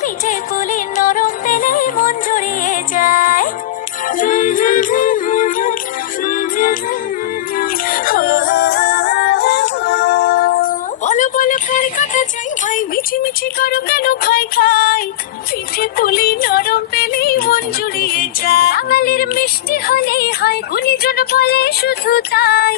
পিঠে পুলি নরম তেলে মন জড়িয়ে যায়। বলো বলো, কার কাটা চাই? ভাই মিছি মিছি করো কেন? খাই খাই। পিঠে পুলি নরম পেলেই মন জুড়িয়ে যায়। বাঙালির মিষ্টি হলেই হয়, গুণীজন বলে শুধু তাই।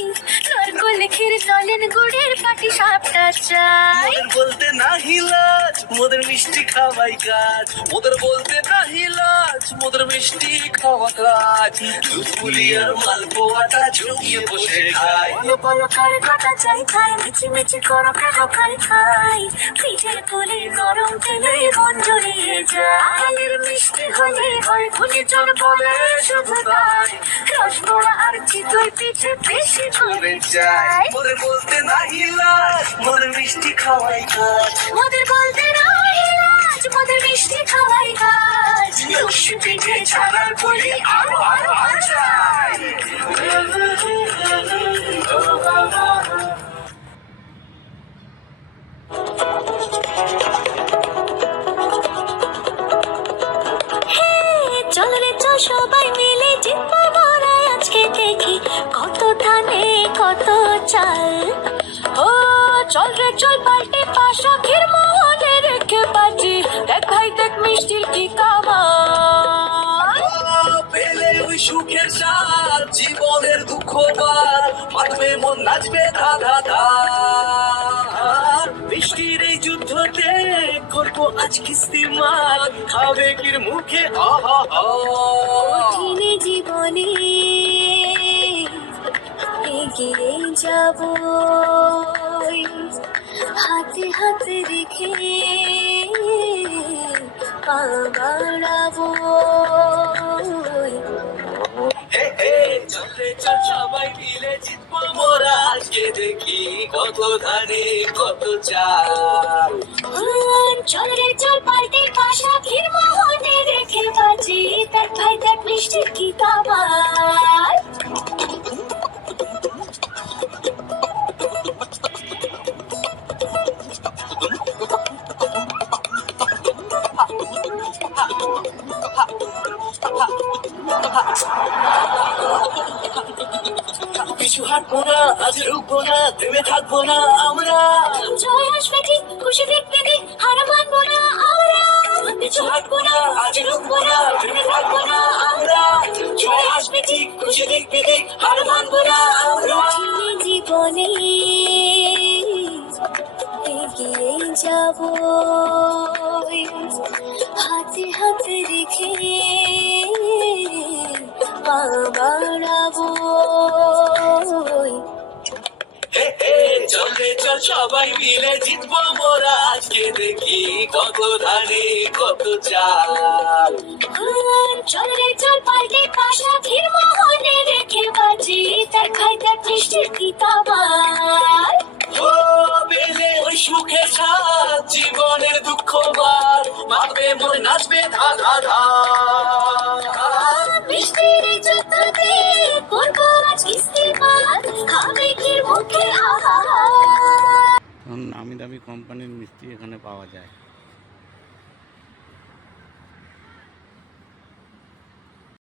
নরকল ক্ষীর নলেন গুড়ের পাটি সাপটা চাই। বলতে না হিলাজ মোদের মিষ্টি খাওয়াই কাজ। মোদের বলতে নাহি লাজ মোদের মিষ্টি খাওয়া কাজ। দুধ পুলি আর মালপোয়াটা জমিয়ে বসে খাই। বলো কার কাটা চাই খাই মিচি মিচি করো কেন খাই খাই? পিঠে পুলি গরম তেলে গঞ্জরিয়ে যায়। বাঙালির মিষ্টি হলে হয় গুণীজন বলে শুধু তাই রসগোড়া আর চিতই পিঠে বেশি করে যায় মোদের বলতে না হিলাজ মোদের মিষ্টি খাওয়াই কাজ মোদের বলতে নাই লাজ মোদের মিষ্টি খাওয়াই কাজ লক্ষ্মী পিঠে ছাড়ার পুলি আরও আরও আরও চাই হে, সবাই মিলে জিতবো মরাই আজকে দেখি। কত ধানে, কত চাল। ও, চল রে, চল পাল্টে পাশা ক্ষীর মোহনে রেখে বাজি। দেখ ভাই, দেখ মিষ্টির কি কামাল। পেলে ওই সুখের সার, জীবনের দুঃখ বার মাতবে মন, নাচবে ধা ধা ধা। আজ কিস্তি খাবে কির মুখে? আহা কঠিনে জীবনে এগিয়ে যাব। হাতে হাতে রেখে পা বাড়াবো। চল চল সবাই মিলে জিতবো মোরা আজকে দেখি কত ধানে কত চাল। চল চাল পাল্টে পাশা মোহনে রেখে বাজি। তার ভাই তার কি কামাল পিছু হাঁটবো না আজ রুখবো না থেমে থাকব না আমরা। জয় আসবে ঠিক খুশি দিক হার মানবো না আমরা। পিছু হাঁটবো না আজ রুখবো না থেমে থাকব না আমরা। জয় আসবে ঠিক খুশি দেখতে দেখ হার মানবো না আমরা। জীবনে এগিয়ে যাব। সবাই মিলে জিতবো মোরা। আজকে দেখি কত ধানে কত চাল। চল চল পাল্টে পাশা ক্ষীর মোহনে রেখে বাজি দেখাই দেখ মিষ্টির কি কামাল ও পেলে ওই সুখে সাথ জীবনের দুঃখ বার। মারবে মনে নাচবে ধা ধা ধা। যুদ্ধতে করব আজ দামি কোম্পানির মিষ্টি এখানে পাওয়া যায়।